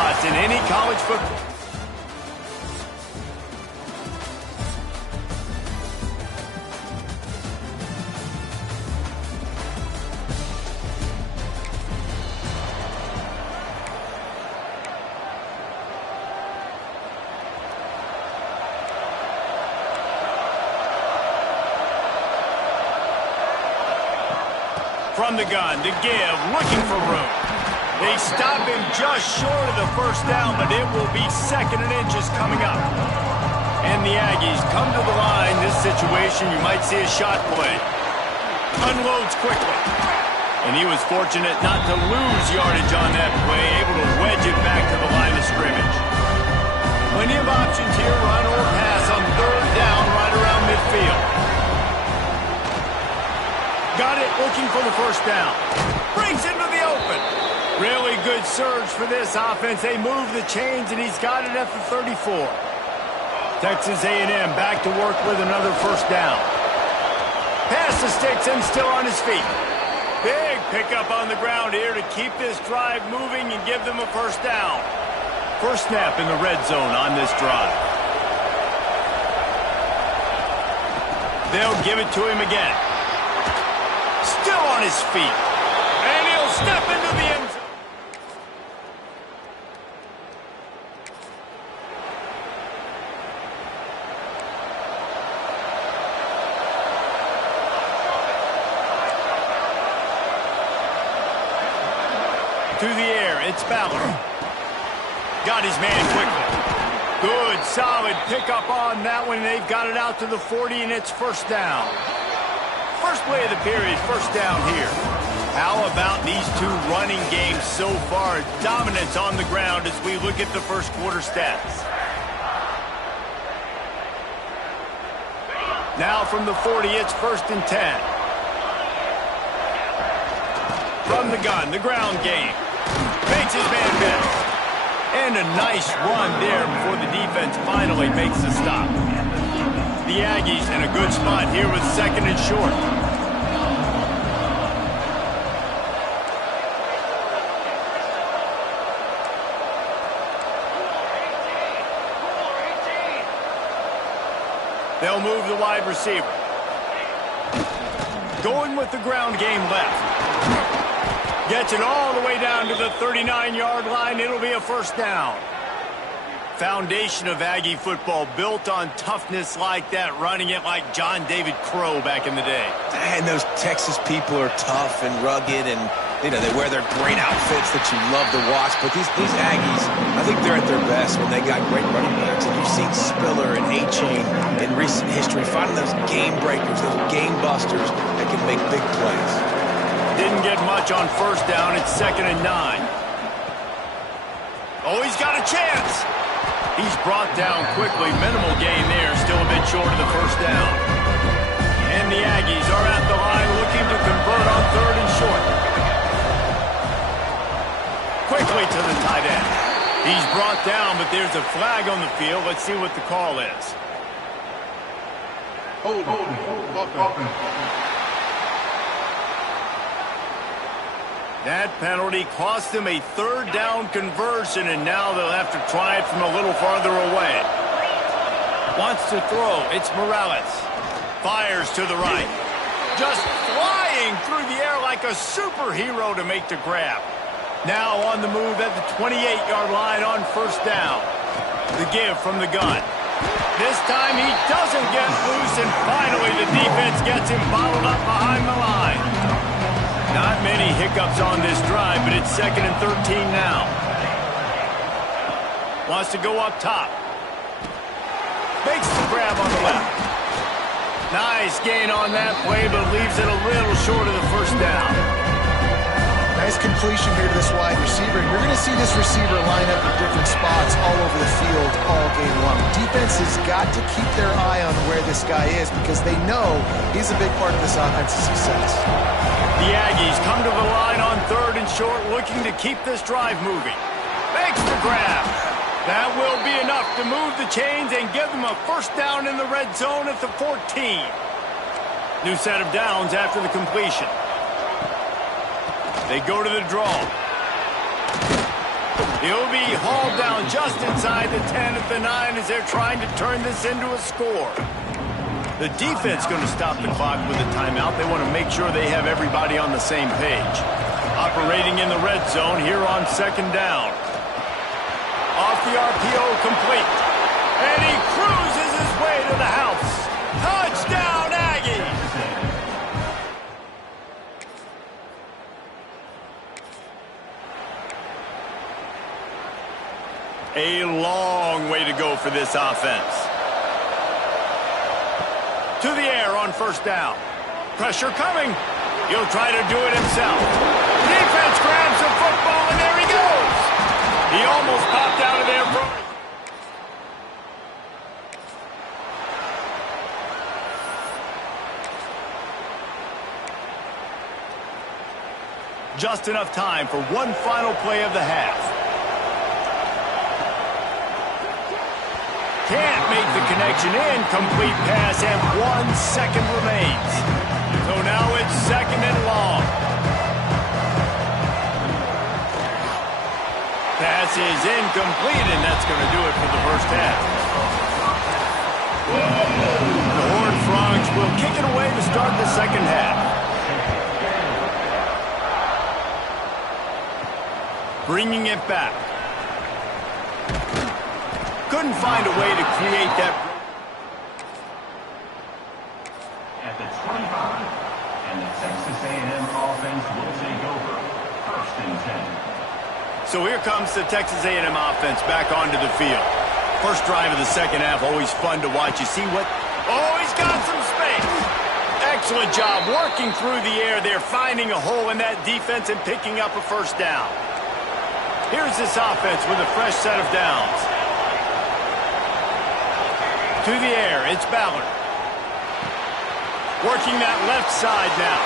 spots in any college football. From the gun to give, looking for room. They stop him just short of the first down, but it will be 2nd and inches coming up. And the Aggies come to the line. This situation, you might see a shot play. Unloads quickly. And he was fortunate not to lose yardage on that play, able to wedge it back to the line of scrimmage. Plenty of options here, run or pass on 3rd down right around midfield. Got it, looking for the first down. Brings into the open. Really good surge for this offense. They move the chains, and he's got it at the 34. Texas A&M back to work with another first down. Pass the sticks and still on his feet. Big pickup on the ground here to keep this drive moving and give them a first down. First snap in the red zone on this drive. They'll give it to him again. Still on his feet. And he'll step into the end zone. To the air, it's Ballard. Got his man quickly. Good, solid pickup on that one. They've got it out to the 40, and it's first down. First play of the period, first down here. How about these two running games so far? Dominance on the ground as we look at the first quarter stats. Now from the 40, it's 1st and 10. From the gun, the ground game. Makes his man miss. And a nice run there before the defense finally makes the stop. The Aggies in a good spot here with 2nd and short. They'll move the wide receiver. Going with the ground game left. Gets it all the way down to the 39-yard line. It'll be a first down. Foundation of Aggie football built on toughness like that, running it like John David Crow back in the day. And those Texas people are tough and rugged, and they wear their great outfits that you love to watch. But these Aggies, I think they're at their best when they got great running backs. And you've seen Spiller and A-Chain in recent history finding those game breakers, those game busters that can make big plays. Didn't get much on first down. It's 2nd and 9. Oh, he's got a chance. He's brought down quickly. Minimal gain there. Still a bit short of the first down. And the Aggies are at the line looking to convert on 3rd and short. Quickly to the tight end. He's brought down, but there's a flag on the field. Let's see what the call is. Hold. That penalty cost them a 3rd down conversion, and now they'll have to try it from a little farther away. Wants to throw. It's Morales. Fires to the right. Just flying through the air like a superhero to make the grab. Now on the move at the 28-yard line on first down. The give from the gun. This time he doesn't get loose, and finally the defense gets him bottled up behind the line. Not many hiccups on this drive, but it's 2nd and 13 now. Wants to go up top. Makes the grab on the left. Nice gain on that play, but leaves it a little short of the first down. Nice completion here to this wide receiver. You're going to see this receiver line up in different spots all over the field all game long. Defense has got to keep their eye on where this guy is because they know he's a big part of this offense's success. The Aggies come to the line on 3rd and short, looking to keep this drive moving. Makes the grab. That will be enough to move the chains and give them a first down in the red zone at the 14. New set of downs after the completion. They go to the draw. He'll be hauled down just inside the 10 at the 9 as they're trying to turn this into a score. The defense going to stop the clock with a timeout. They want to make sure they have everybody on the same page. Operating in the red zone here on second down. Off the RPO, complete. And he cruises his way to the house. Touchdown, Aggies! A long way to go for this offense. To the air on first down. Pressure coming. He'll try to do it himself. Defense grabs the football, and there he goes. He almost popped out of there. Just enough time for one final play of the half. Can't make the connection. Incomplete pass, and 1 second remains. So now it's second and long. Pass is incomplete, and that's going to do it for the first half. The Horned Frogs will kick it away to start the second half. Bringing it back. Couldn't find a way to create that. At the 25, and the Texas A&M offense will take over. First and 10. So here comes the Texas A&M offense back onto the field. First drive of the second half, always fun to watch. You see what? Oh, he's got some space. Excellent job working through the air there, finding a hole in that defense and picking up a first down. Here's this offense with a fresh set of downs. To the air, it's Ballard. Working that left side now.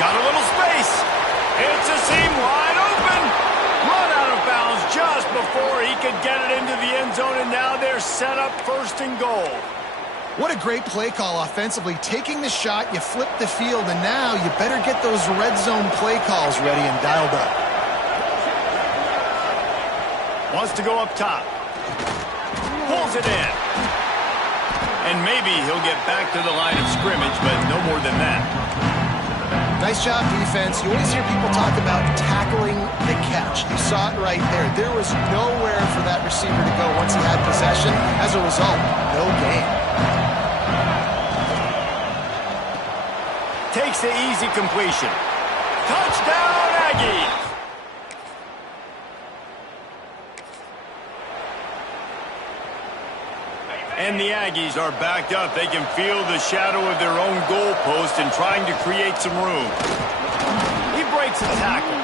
Got a little space. It's a seam wide open. Run out of bounds just before he could get it into the end zone, and now they're set up first and goal. What a great play call offensively. Taking the shot, you flip the field, and now you better get those red zone play calls ready and dialed up. Wants to go up top. Pulls it in. And maybe he'll get back to the line of scrimmage, but no more than that. Nice job, defense. You always hear people talk about tackling the catch. You saw it right there. There was nowhere for that receiver to go once he had possession. As a result, no gain. Takes the easy completion. Touchdown, Aggies! And the Aggies are backed up. They can feel the shadow of their own goalpost and trying to create some room. He breaks a tackle.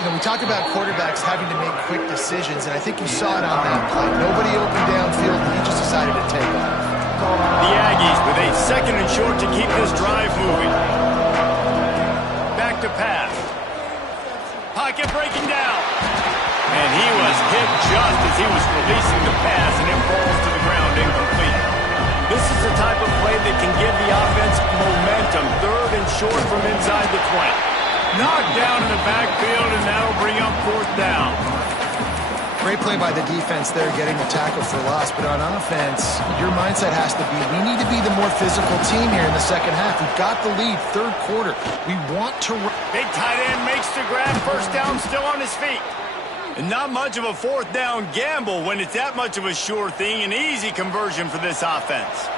You know, we talk about quarterbacks having to make quick decisions, and I think you saw it on that play. Nobody opened downfield, and he just decided to take off. The Aggies with a second and short to keep this drive moving. Back to pass. Pocket breaking down. And he was hit just as he was releasing the pass, and it falls to the ground incomplete. This is the type of play that can give the offense momentum. Third and short from inside the 20. Knocked down in the backfield, and that'll bring up fourth down. Great play by the defense there, getting the tackle for loss. But on offense, your mindset has to be, we need to be the more physical team here in the second half. We've got the lead, third quarter. We want to... Big tight end makes the grab, first down, still on his feet. And not much of a fourth down gamble when it's that much of a sure thing. An easy conversion for this offense.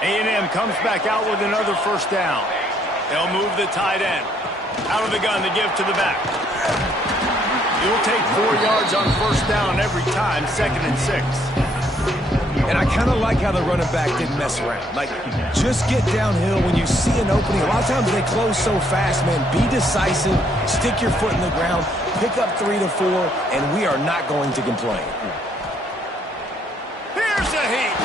A&M comes back out with another first down. They'll move the tight end. Out of the gun to give to the back. You'll take 4 yards on first down every time, second and 6. And I kind of like how the running back didn't mess around. Like, just get downhill when you see an opening. A lot of times they close so fast, man. Be decisive, stick your foot in the ground, pick up 3 to 4, and we are not going to complain. Here's a heat.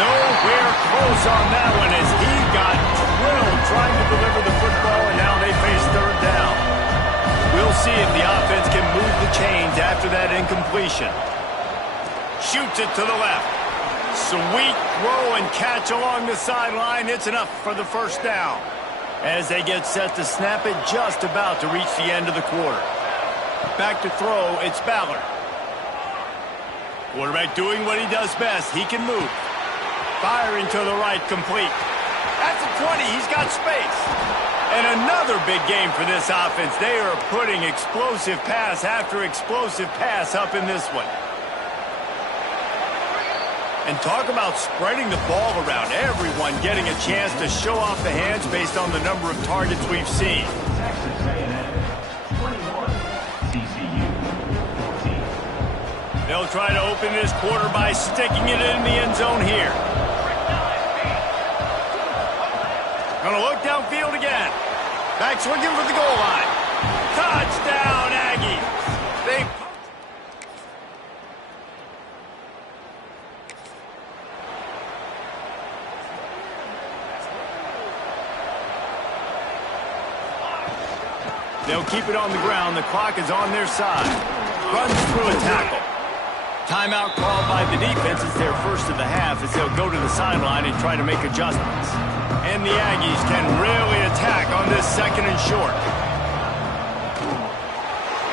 Nowhere close on that one as he got drilled trying to deliver the football, and now they face third down. We'll see if the offense can move the chains after that incompletion. Shoots it to the left. Sweet throw and catch along the sideline. It's enough for the first down. As they get set to snap it, just about to reach the end of the quarter. Back to throw, it's Ballard. Quarterback doing what he does best. He can move. Firing to the right, complete. That's a 20. He's got space. And another big game for this offense. They are putting explosive pass after explosive pass up in this one. And talk about spreading the ball around. Everyone getting a chance to show off the hands based on the number of targets we've seen. Texas A&M 21, TCU 14. They'll try to open this quarter by sticking it in the end zone here. Gonna look downfield again. Back swinging for the goal line. Touchdown, Aggies. They... They'll keep it on the ground. The clock is on their side. Runs through a tackle. Timeout called by the defense. It's their first of the half as they'll go to the sideline and try to make adjustments. And the Aggies can really attack on this second and short.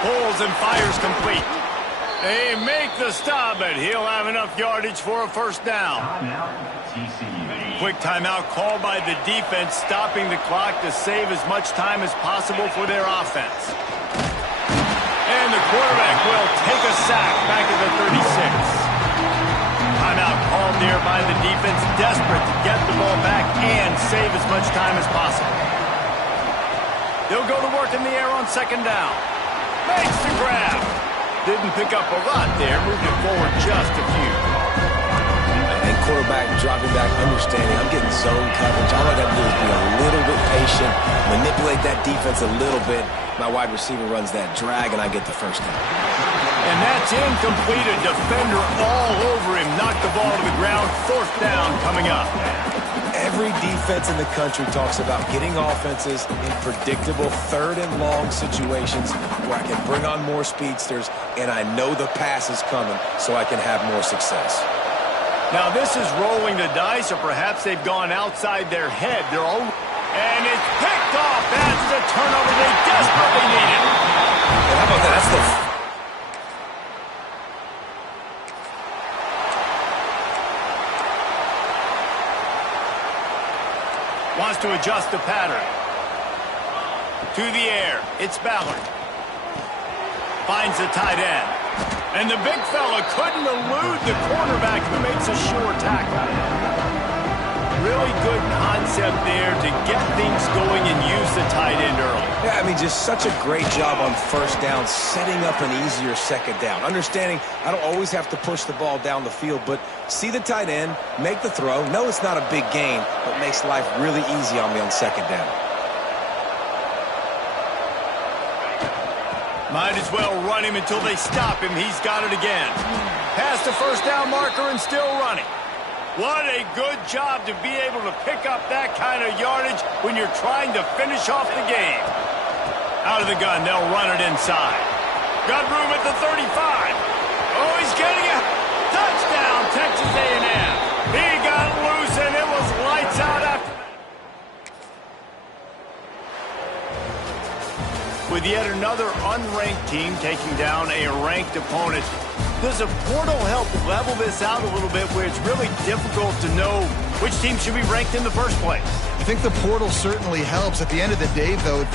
Pulls and fires complete. They make the stop, but he'll have enough yardage for a first down. Timeout, TCU. Quick timeout called by the defense, stopping the clock to save as much time as possible for their offense. And the quarterback will take a sack back at the 36. Timeout called there by the defense, desperate to get the ball back and save as much time as possible. They'll go to work in the air on second down. Makes the grab. Didn't pick up a lot there, moved it forward just a few. And quarterback dropping back, understanding I'm getting zone coverage. All I got to do is be a little bit patient, manipulate that defense a little bit. My wide receiver runs that drag, and I get the first down. And that's incomplete. A defender all over him. Knocked the ball to the ground. Fourth down coming up. Every defense in the country talks about getting offenses in predictable third and long situations where I can bring on more speedsters, and I know the pass is coming, so I can have more success. Now this is rolling the dice, or perhaps they've gone outside their head. And it's picked off. That's the turnover they desperately needed. And how about that? That's the... Wants to adjust the pattern. To the air. It's Ballard. Finds the tight end. And the big fella couldn't elude the cornerback who makes a sure tackle. Really good concept there to get things going and use the tight end early. Yeah, I mean, just such a great job on first down, setting up an easier second down. Understanding I don't always have to push the ball down the field, but see the tight end, make the throw. No, it's not a big gain, but makes life really easy on me on second down. Might as well run him until they stop him. He's got it again. Past the first down marker and still running. What a good job to be able to pick up that kind of yardage when you're trying to finish off the game. Out of the gun, they'll run it inside. Got room at the 35. Oh, he's getting it. Touchdown, Texas A&M. He got loose, and it was lights out after that. With yet another unranked team taking down a ranked opponent, does a portal help level this out a little bit where it's really difficult to know which team should be ranked in the first place? I think the portal certainly helps. At the end of the day, though,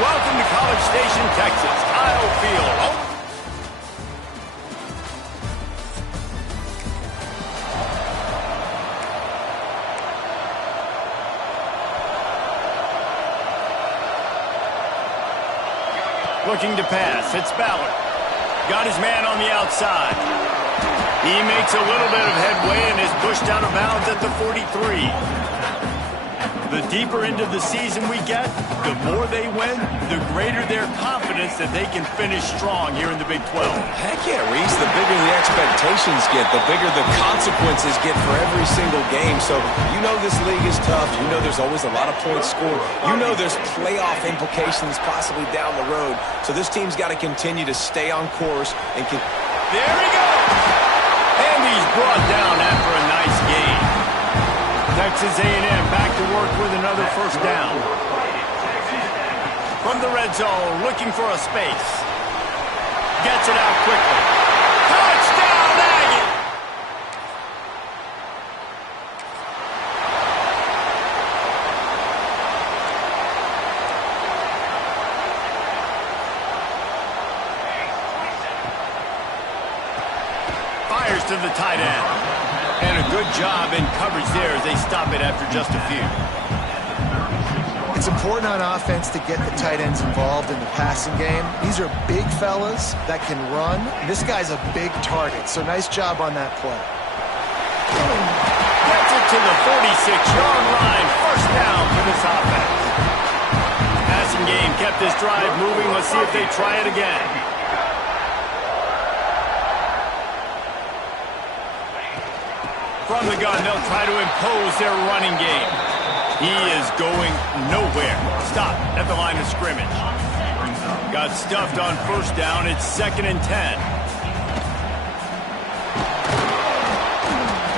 Welcome to College Station, Texas. Kyle Field. Looking to pass. It's Ballard. Got his man on the outside. He makes a little bit of headway and is pushed out of bounds at the 43. The deeper into the season we get, the more they win, the greater their confidence that they can finish strong here in the Big 12. Heck yeah, Reese. The bigger the expectations get, the bigger the consequences get for every single game. So you know this league is tough. You know there's always a lot of points scored. You know there's playoff implications possibly down the road. So this team's got to continue to stay on course and there he goes! And he's brought down after a nice game. Texas A&M back to work with another first down. From the red zone, looking for a space. Gets it out quickly. Touchdown, Aggie! Fires to the tight end. And a good job in coverage there as they stop it after just a few. It's important on offense to get the tight ends involved in the passing game. These are big fellas that can run. This guy's a big target, so nice job on that play. Gets it to the 46-yard line. First down for this offense. Passing game kept this drive moving. Let's see if they try it again. From the gun, they'll try to impose their running game. He is going nowhere. Stop at the line of scrimmage. Got stuffed on first down. It's 2nd and 10.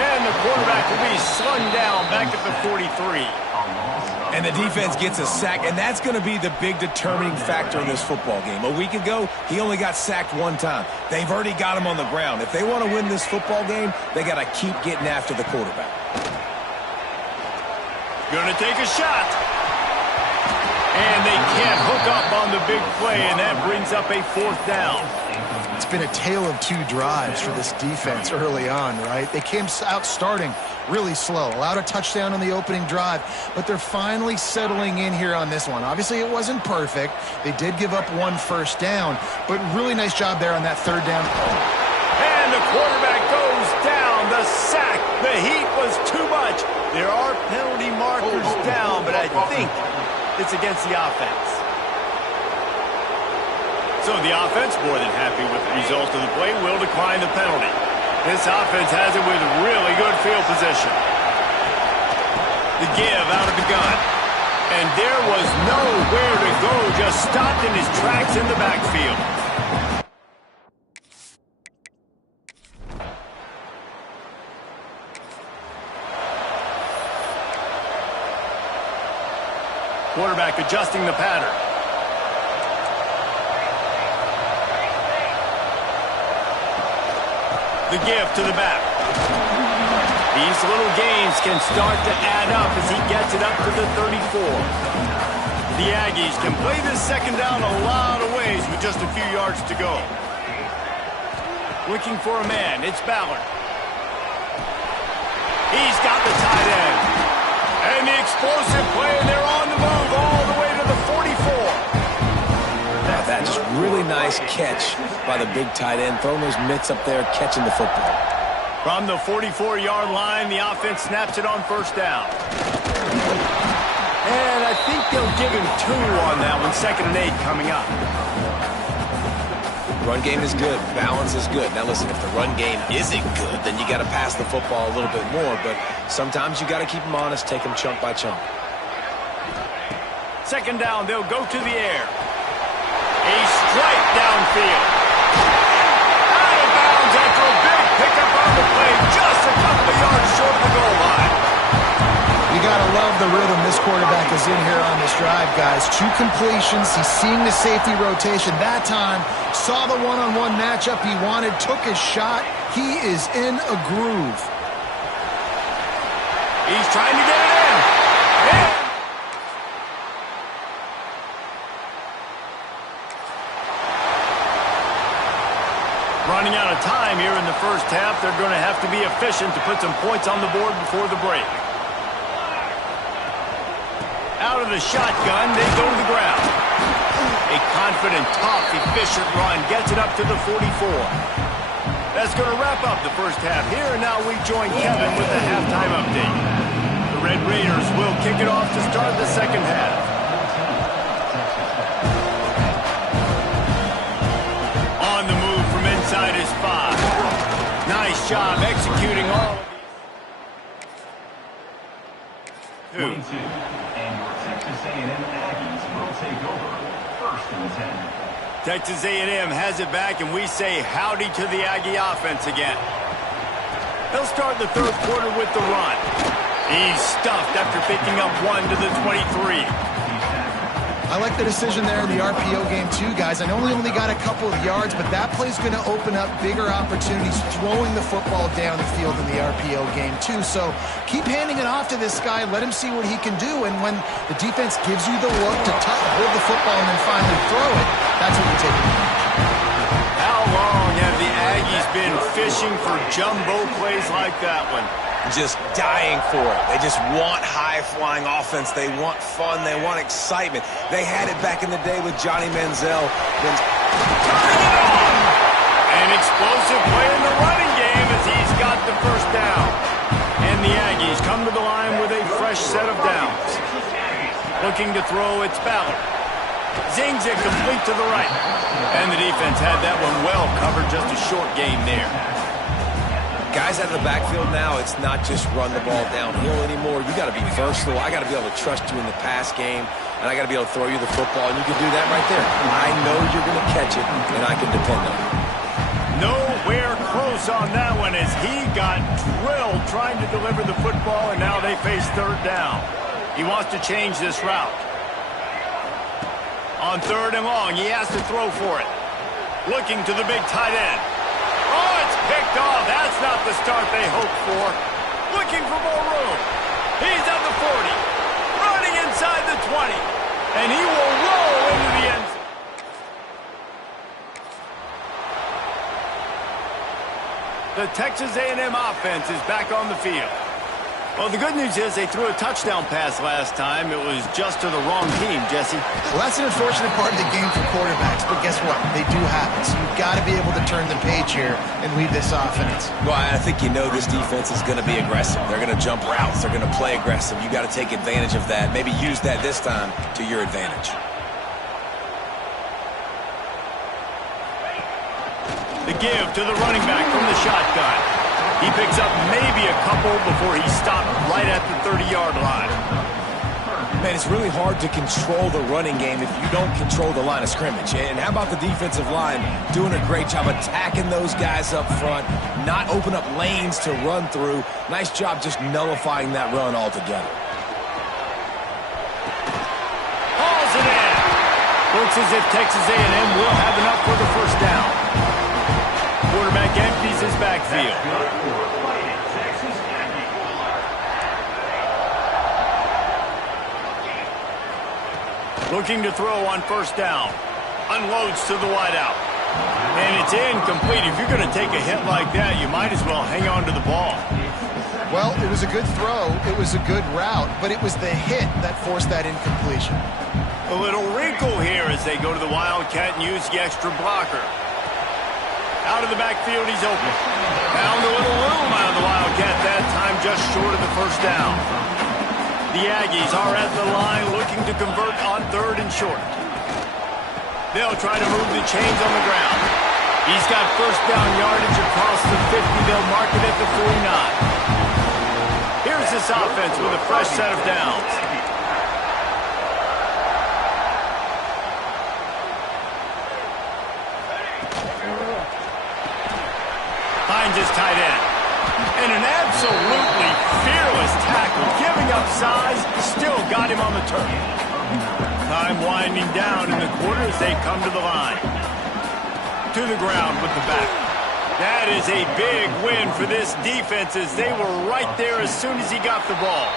And the quarterback will be slung down back at the 43. And the defense gets a sack, and that's going to be the big determining factor in this football game. A week ago, he only got sacked one time. They've already got him on the ground. If they want to win this football game, they got to keep getting after the quarterback. Gonna take a shot. And they can't hook up on the big play, and that brings up a 4th down. It's been a tale of two drives for this defense early on, right? They came out starting really slow, allowed a touchdown on the opening drive, but they're finally settling in here on this one. Obviously, it wasn't perfect. They did give up one first down, but really nice job there on that 3rd down. And the quarterback goes down. The sack. The heat was too much. There are penalty markers down, but I think it's against the offense. So the offense, more than happy with the result of the play, will decline the penalty. This offense has it with really good field position. The give out of the gun. And there was nowhere to go, just stopped in his tracks in the backfield. Quarterback adjusting the pattern. The give to the back. These little gains can start to add up as he gets it up to the 34. The Aggies can play this 2nd down a lot of ways with just a few yards to go. Looking for a man. It's Ballard. He's got the tight end. And the explosive play, and they're on the move all the way to the 44. That just really nice catch by the big tight end, throwing those mitts up there, catching the football. From the 44-yard line, the offense snaps it on first down. And I think they'll give him 2 on that one, 2nd and 8 coming up. Run game is good. Balance is good. Now listen, if the run game isn't good, then you got to pass the football a little bit more. But sometimes you got to keep them honest, take them chunk by chunk. 2nd down, they'll go to the air. A strike downfield. Out of bounds after a big pickup on the play, just a couple of yards short of the goal line. You got to love the rhythm this quarterback is in here on this drive, guys. 2 completions. He's seeing the safety rotation. That time, saw the one-on-one matchup he wanted, took his shot. He is in a groove. He's trying to get it in. running out of time here in the first half. They're going to have to be efficient to put some points on the board before the break. Out of the shotgun, they go to the ground. A confident, tough, efficient run gets it up to the 44. That's going to wrap up the first half here, and now we join Kevin with the halftime update. The Red Raiders will kick it off to start the second half. On the move from inside his 5. Nice job executing all of these. 22, and your Texas A&M Aggies will take over. First and 10. Texas A&M has it back, and we say howdy to the Aggie offense again. They'll start the third quarter with the run. He's stuffed after picking up 1 to the 23. I like the decision there in the RPO game too, guys. I know we only got a couple of yards, but that play's going to open up bigger opportunities throwing the football down the field in the RPO game too. So keep handing it off to this guy. Let him see what he can do. And when the defense gives you the look to hold the football and then finally throw it, that's what you take advantage. How long have the Aggies been fishing for jumbo plays like that one? Just dying for it. They just want high-flying offense. They want fun. They want excitement. They had it back in the day with Johnny Manziel. Turning it on! An explosive play in the running game as he's got the first down. And the Aggies come to the line with a fresh set of downs. Looking to throw, it's Ballard. Zings it complete to the right. And the defense had that one well covered, just a short game there. Guys out of the backfield now, it's not just run the ball downhill anymore. You got to be versatile. I got to be able to trust you in the pass game, and I got to be able to throw you the football, and you can do that right there. I know you're going to catch it, and I can depend on it. Nowhere close on that one as he got drilled trying to deliver the football, and now they face third down. He wants to change this route. On third and long, he has to throw for it. Looking to the big tight end. Oh, it's picked off. That's not the start they hoped for. Looking for more room. He's at the 40. Running inside the 20. And he will roll into the end zone. The Texas A&M offense is back on the field. Well, the good news is they threw a touchdown pass last time. It was just to the wrong team, Jesse. Well, that's an unfortunate part of the game for quarterbacks, but guess what? They do happen. So you've got to be able to turn the page here and lead this offense. Well, I think you know this defense is going to be aggressive. They're going to jump routes. They're going to play aggressive. You got to take advantage of that. Maybe use that this time to your advantage. The give to the running back from the shotgun. He picks up maybe a couple before he stopped right at the 30-yard line. Man, it's really hard to control the running game if you don't control the line of scrimmage. And how about the defensive line doing a great job attacking those guys up front, not open up lanes to run through. Nice job just nullifying that run altogether. Hauls it in. Looks as if Texas A&M will have enough for the first down. Quarterback empties his backfield. Looking to throw on first down. Unloads to the wideout. And it's incomplete. If you're going to take a hit like that, you might as well hang on to the ball. Well, it was a good throw. It was a good route, but it was the hit that forced that incompletion. A little wrinkle here as they go to the Wildcat and use the extra blocker. Out of the backfield, he's open. Found a little room out of the Wildcat that time, just short of the first down. The Aggies are at the line looking to convert on third and short. They'll try to move the chains on the ground. He's got first down yardage across the 50. They'll mark it at the 49. Here's this offense with a fresh set of downs. Finds his tight end. And an absolutely fearless tackle. Giving up size, still got him on the turf. Time winding down in the quarter as they come to the line. To the ground with the back. That is a big win for this defense as they were right there as soon as he got the ball.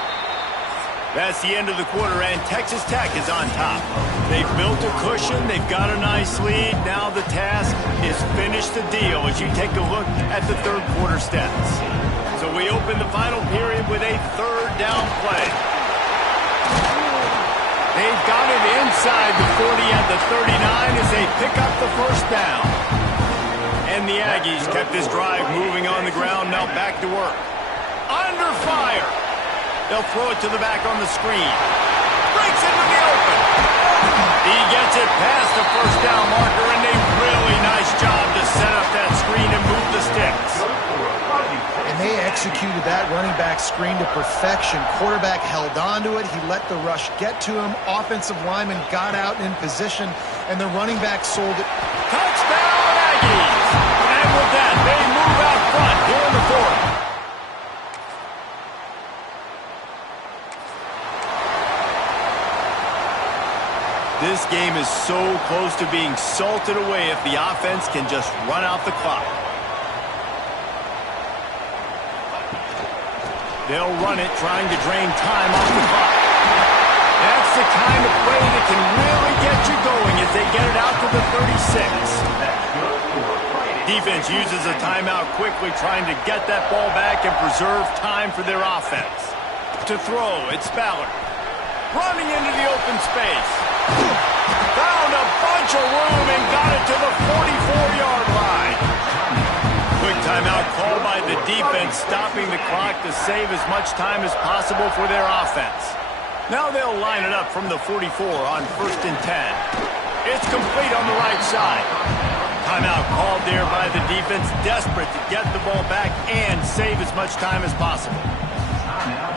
That's the end of the quarter, and Texas Tech is on top. They've built a cushion. They've got a nice lead. Now the task is finish the deal as you take a look at the third quarter stats. So we open the final period with a third down play. They've got it inside the 40 at the 39 as they pick up the first down. And the Aggies kept this drive moving on the ground. Now back to work. Under fire. They'll throw it to the back on the screen. Breaks into the open. He gets it past the first down marker, and a really nice job to set up that screen and move the sticks. And they executed that running back screen to perfection. Quarterback held on to it. He let the rush get to him. Offensive lineman got out in position, and the running back sold it. Touchdown, Aggies! And with that, they move out front here in the fourth. This game is so close to being salted away if the offense can just run out the clock. They'll run it, trying to drain time off the clock. That's the kind of play that can really get you going as they get it out to the 36. Defense uses a timeout quickly, trying to get that ball back and preserve time for their offense. To throw, it's Ballard. Running into the open space. Found a bunch of room and got it to the 44-yard line. Quick timeout called by the defense, stopping the clock to save as much time as possible for their offense. Now they'll line it up from the 44 on 1st and 10. It's complete on the right side. Timeout called there by the defense, desperate to get the ball back and save as much time as possible.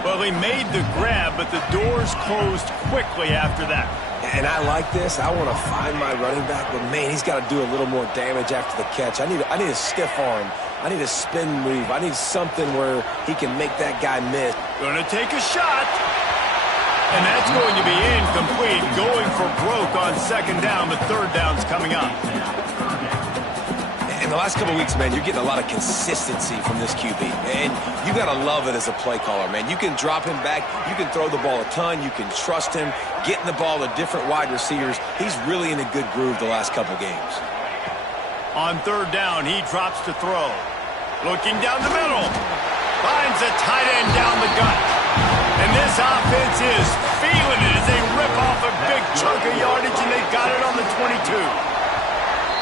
Well, he made the grab, but the doors closed quickly after that. And I like this. I want to find my running back, but man, he's got to do a little more damage after the catch. I need a stiff arm. I need a spin move. I need something where he can make that guy miss. Gonna take a shot. And that's going to be incomplete. Going for broke on second down, but third down's coming up. In the last couple of weeks, man, you're getting a lot of consistency from this QB. And you got to love it as a play caller, man. You can drop him back. You can throw the ball a ton. You can trust him. Getting the ball to different wide receivers. He's really in a good groove the last couple games. On third down, he drops to throw. Looking down the middle. Finds a tight end down the gut. And this offense is feeling it as they rip off a big chunk of yardage, and they got it on the 22.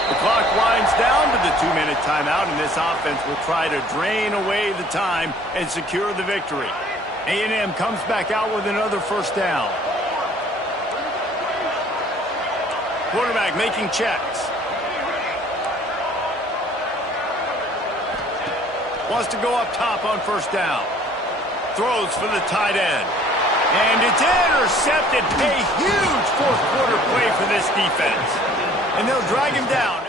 The clock winds down to the 2-minute timeout, and this offense will try to drain away the time and secure the victory. A&M comes back out with another first down. Quarterback making checks. Wants to go up top on first down. Throws for the tight end. And it's intercepted. A huge fourth quarter play for this defense. And they'll drag him down.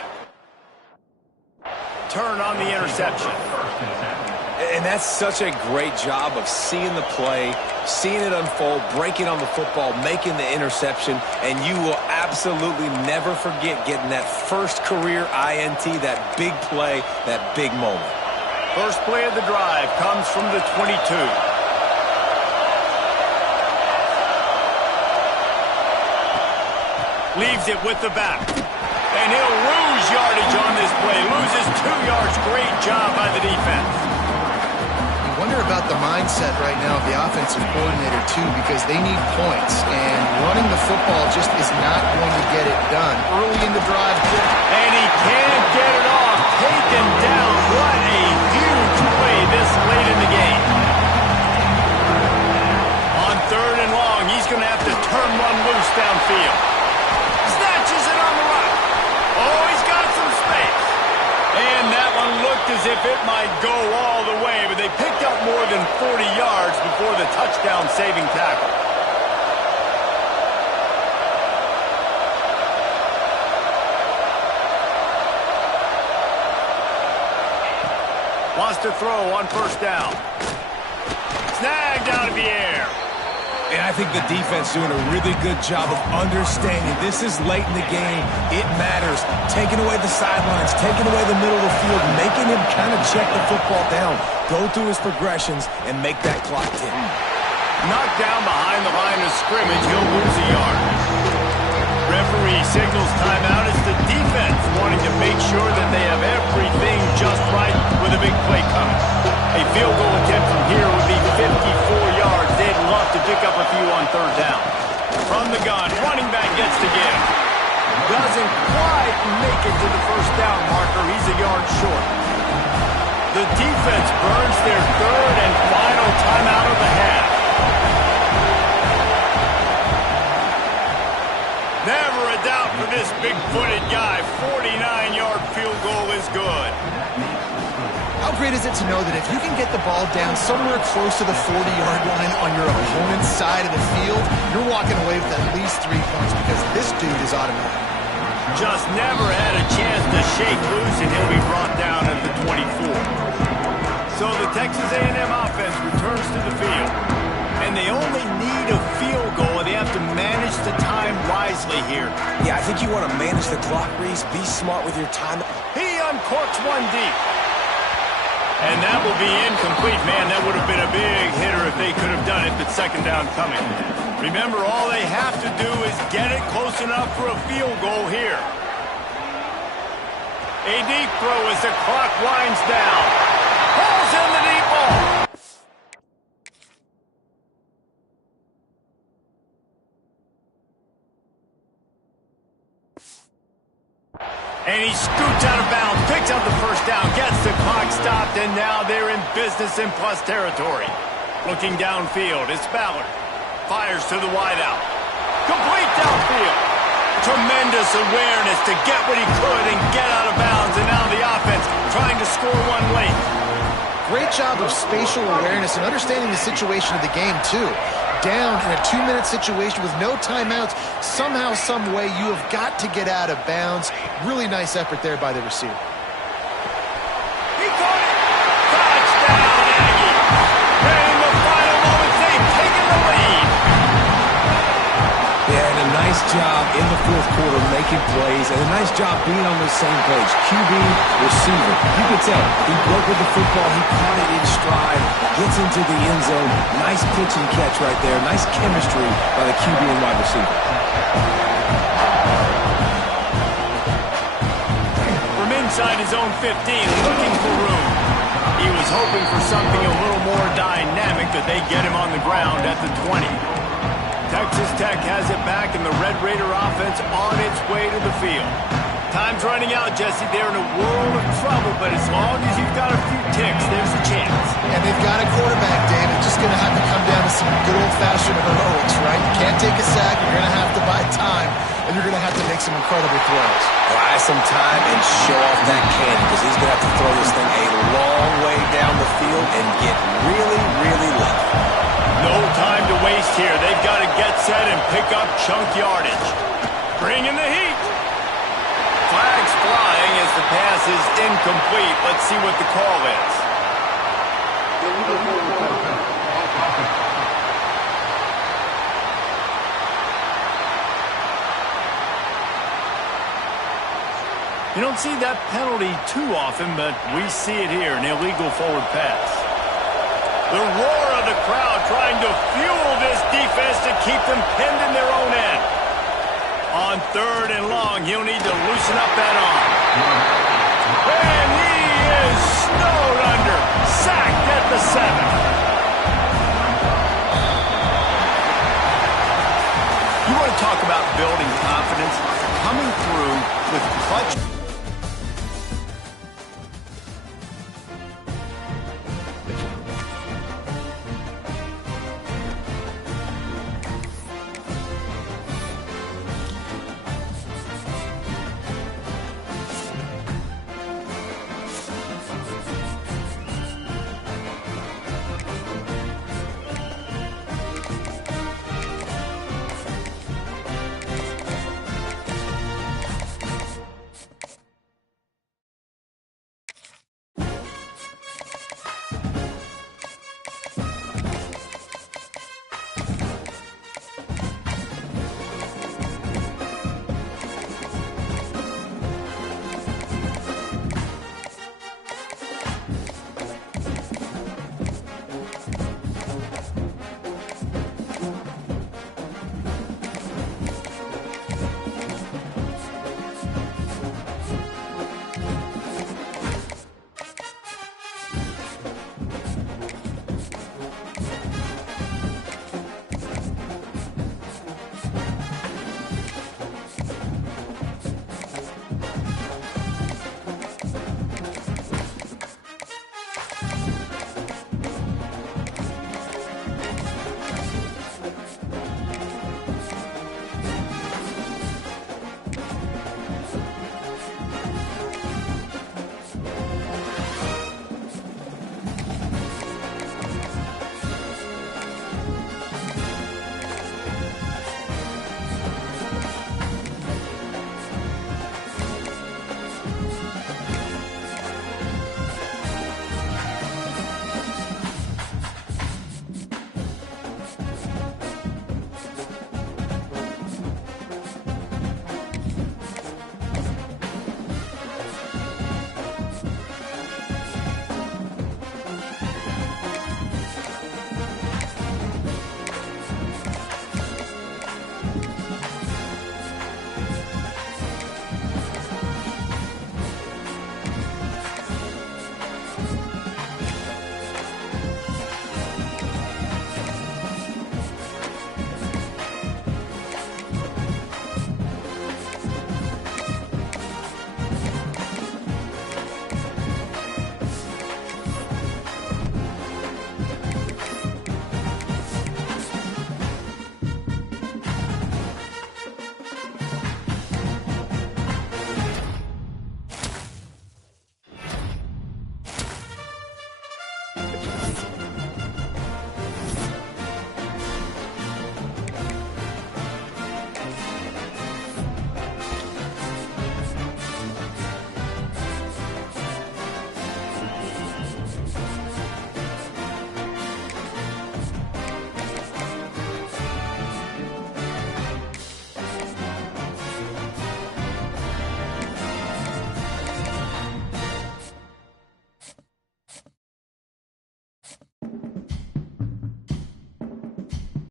Turn on the interception. And that's such a great job of seeing the play, seeing it unfold, breaking on the football, making the interception, and you will absolutely never forget getting that first career INT, that big play, that big moment. First play of the drive comes from the 22. Leaves it with the back. And he'll lose yardage on this play. Loses 2 yards. Great job by the defense. You wonder about the mindset right now of the offensive coordinator, too, because they need points. And running the football just is not going to get it done. Early in the drive. And he can't get it off. Taken down. What a huge play this late in the game. On third and long, he's going to have to turn one loose downfield. Snatches it on the right. Oh, he's got some space. And that one looked as if it might go all the way, but they picked up more than 40 yards before the touchdown-saving tackle. Wants to throw on first down. Snagged out of the air. And I think the defense doing a really good job of understanding this is late in the game. It matters. Taking away the sidelines, taking away the middle of the field, making him kind of check the football down, go through his progressions, and make that clock tick. Knocked down behind the line of scrimmage, he'll lose a yard. Referee signals timeout. It's the defense wanting to make sure that they have everything just right with a big play coming. A field goal attempt from here would be 54 yards. They'd love to pick up a few on third down. From the gun, running back gets to give. Doesn't quite make it to the first down marker. He's a yard short. The defense burns their third and final timeout of the half. Never a doubt for this big-footed guy. 49-yard field goal is good. How great is it to know that if you can get the ball down somewhere close to the 40-yard line on your opponent's side of the field, you're walking away with at least 3 points because this dude is automatic. Just never had a chance to shake loose, and he'll be brought down at the 24. So the Texas A&M offense returns to the field. And they only need a field goal, and they have to manage the time wisely here. Yeah, I think you want to manage the clock, Reese. Be smart with your time. He uncorks one deep. And that will be incomplete. Man, that would have been a big hitter if they could have done it, but second down coming. Remember, all they have to do is get it close enough for a field goal here. A deep throw as the clock winds down. Pulls in the deep ball. And he scoots out of bounds, picks up the first down, gets the clock stopped, and now they're in business in plus territory. Looking downfield, it's Ballard. Fires to the wideout. Complete downfield. Tremendous awareness to get what he could and get out of bounds, and now the offense trying to score one late. Great job of spatial awareness and understanding the situation of the game, too. Down in a 2-minute situation with no timeouts, somehow, some way, you have got to get out of bounds. Really nice effort there by the receiver. He caught it! Touchdown, Aggie! And in the final moments, they've taken the lead. Yeah, and a nice job in the fourth quarter making plays, and a nice job being on the same page. QB, receiver. You could tell he broke with the football. He caught it in stride, gets into the end zone. Nice pitch and catch right there. Nice chemistry by the QB and wide receiver. From inside his own 15, looking for room. He was hoping for something a little more dynamic, but they get him on the ground at the 20. Texas Tech has it back, and the Red Raider offense on its way to the field. Time's running out, Jesse. They're in a world of trouble, but as long as you've got a few ticks, there's a chance. And they've got a quarterback, Dave. It's just going to have to come down to some good old-fashioned heroics, right? You can't take a sack. You're going to have to buy time, and you're going to have to make some incredible throws. Buy some time and show off that cannon, because he's going to have to throw this thing a long way down the field and get really, really lucky. No time to waste here. They've got to get set and pick up chunk yardage. Bring in the heat. Flags flying as the pass is incomplete. Let's see what the call is. You don't see that penalty too often, but we see it here, an illegal forward pass. The roar of the crowd trying to fuel this defense to keep them pinned in their own end. On third and long, he'll need to loosen up that arm. And he is snowed under, sacked at the 7. You want to talk about building confidence? Coming through with clutch.